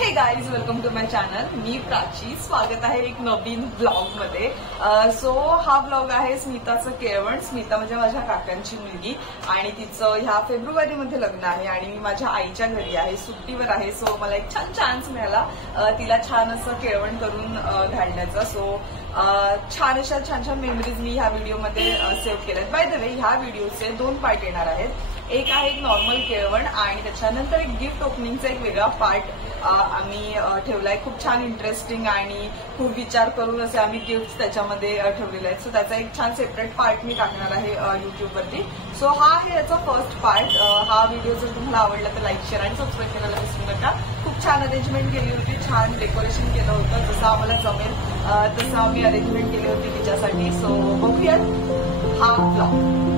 हे guys, welcome to my channel. मी प्राची. स्वागत आहे एक नवीन ब्लॉग मध्ये. सो हा ब्लॉग आहे स्मिताचं केळवण. स्मिता म्हणजे माझ्या काकांची मुलगी आणि तिचं ह्या फेब्रुवारीमध्ये लग्न आहे आणि मी माझ्या आईच्या घरी आहे, सुट्टीवर आहे. सो मला एक छान चान्स मिळाला तिला छान असं केळवण करून घालण्याचा. सो छान छान मेमरीज मी ह्या व्हिडिओमध्ये सेव्ह केल्यात. बाय द वे, ह्या व्हिडिओचे 2 पार्ट येणार आहेत. एक आहे एक नॉर्मल केळवण आणि त्याच्यानंतर एक गिफ्ट ओपनिंगचा एक वेगळा पार्ट आम्ही ठेवलाय. खूप छान इंटरेस्टिंग आणि खूप विचार करून असे आम्ही गिफ्ट त्याच्यामध्ये ठेवलेले आहेत. सो त्याचा एक छान सेपरेट पार्ट मी टाकणार आहे युट्यूबवरती. सो हा आहे याचा फर्स्ट पार्ट. हा व्हिडिओ जर तुम्हाला आवडला तर लाईक, शेअर आणि सबस्क्राईब करायला विसरू नका. खूप छान अरेंजमेंट केली होती, छान डेकोरेशन केलं होतं. जसं आम्हाला जमेल तसं आम्ही अरेंजमेंट केली होती तिच्यासाठी. सो बघूयात हा ब्लॉग.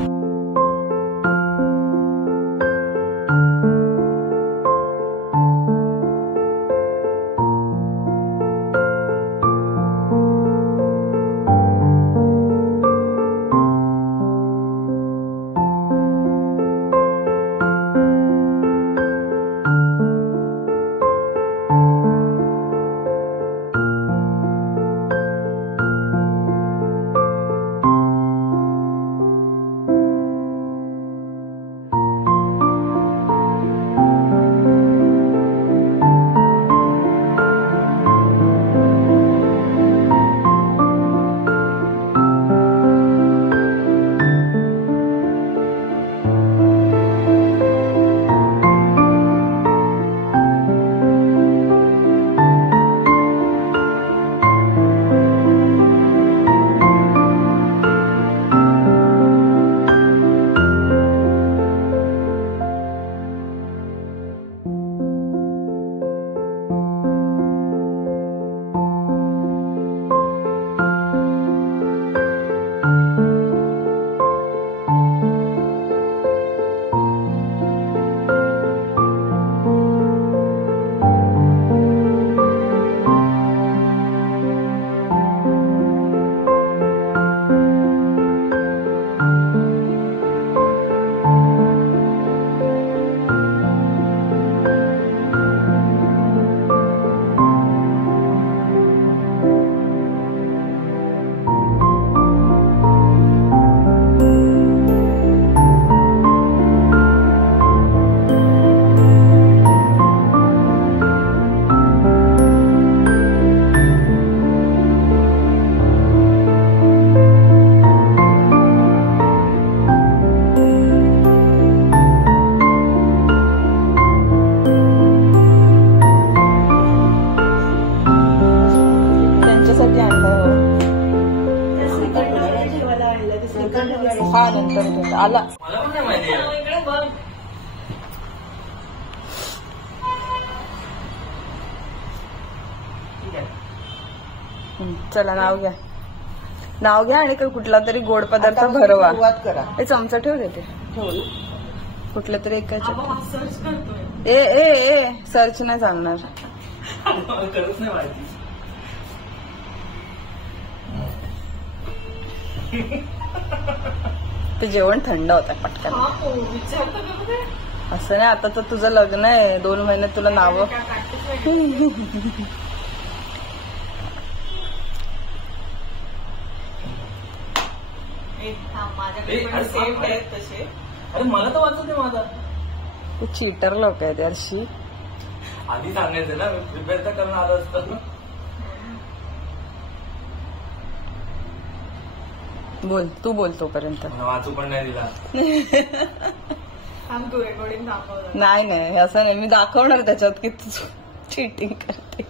हा नंतर आला. चला नाव घ्या आणि कुठला तरी गोड पदार्थ भरवा. हे चमचा ठेव देते. कुठलं तरी एकाच्या ए सर्च नाही सांगणार. ते जेवण थंड होतं पटकन. असं नाही, आता तर तुझं लग्न आहे, 2 महिन्यात तुला नाव. मला तर वाचत आहे माझा. तू चीटर लोक आहे त्याशी. आधी सांगायचं ना, प्रिपेअर तर करून आलं असतं ना. बोल, तू बोल तोपर्यंत. वाचू पण नाही दिला. नाही असं नाही, मी दाखवणार त्याच्यात की तू चीटिंग करते.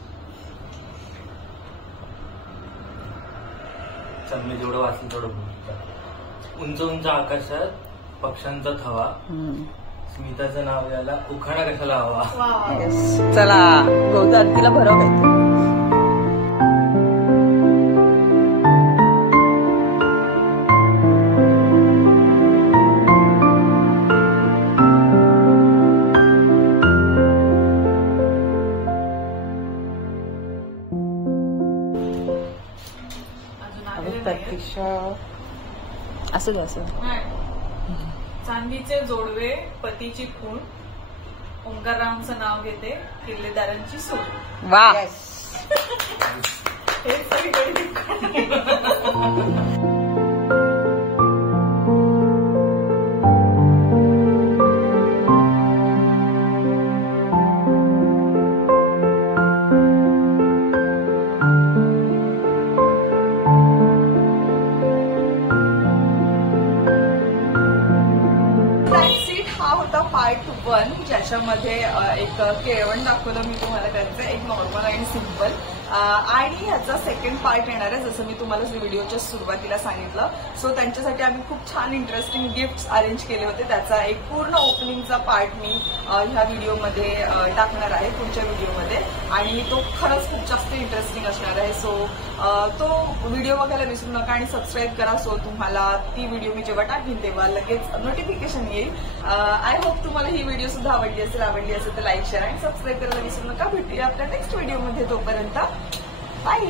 मी जेवढं वाचलं तेवढं. उंच उंच आकाशात पक्ष्यांचा थवा, स्मिताचं नाव याला उखाणा कशाला हवा. चला गौत आरतीला भरव काय. प्रतीक्षा असं चांदीचे जोडवे, पतीची खूण, ओंकार रावांचं नाव घेते, किल्लेदारांची सून. वा. हे सगळीकडे पार्ट 1, ज्याच्यामध्ये एक केळवण दाखवलं मी तुम्हाला त्यांचं, एक नॉर्मल आणि सिंपल. आणि ह्याचा सेकंड पार्ट येणार आहे, जसं मी तुम्हाला व्हिडिओच्या सुरुवातीला सांगितलं. सो त्यांच्यासाठी आम्ही खूप छान इंटरेस्टिंग गिफ्ट्स अरेंज केले होते. त्याचा एक पूर्ण ओपनिंगचा पार्ट मी ह्या व्हिडिओमध्ये टाकणार आहे, पुढच्या व्हिडिओमध्ये. आणि तो खरंच खूप जास्त इंटरेस्टिंग असणार आहे. सो तो व्हिडिओ बघायला विसरू नका आणि सबस्क्राईब करा. सो तुम्हाला ती व्हिडिओ मी जेव्हा टाकेन तेव्हा लगेच नोटिफिकेशन येईल. आय होप तुम्हाला ही व्हिडिओ सुद्धा आवडली असेल तर लाईक, शेअर आणि सबस्क्राईब करायला विसरू नका. भेटूया आपल्या नेक्स्ट व्हिडिओमध्ये. तोपर्यंत बाय.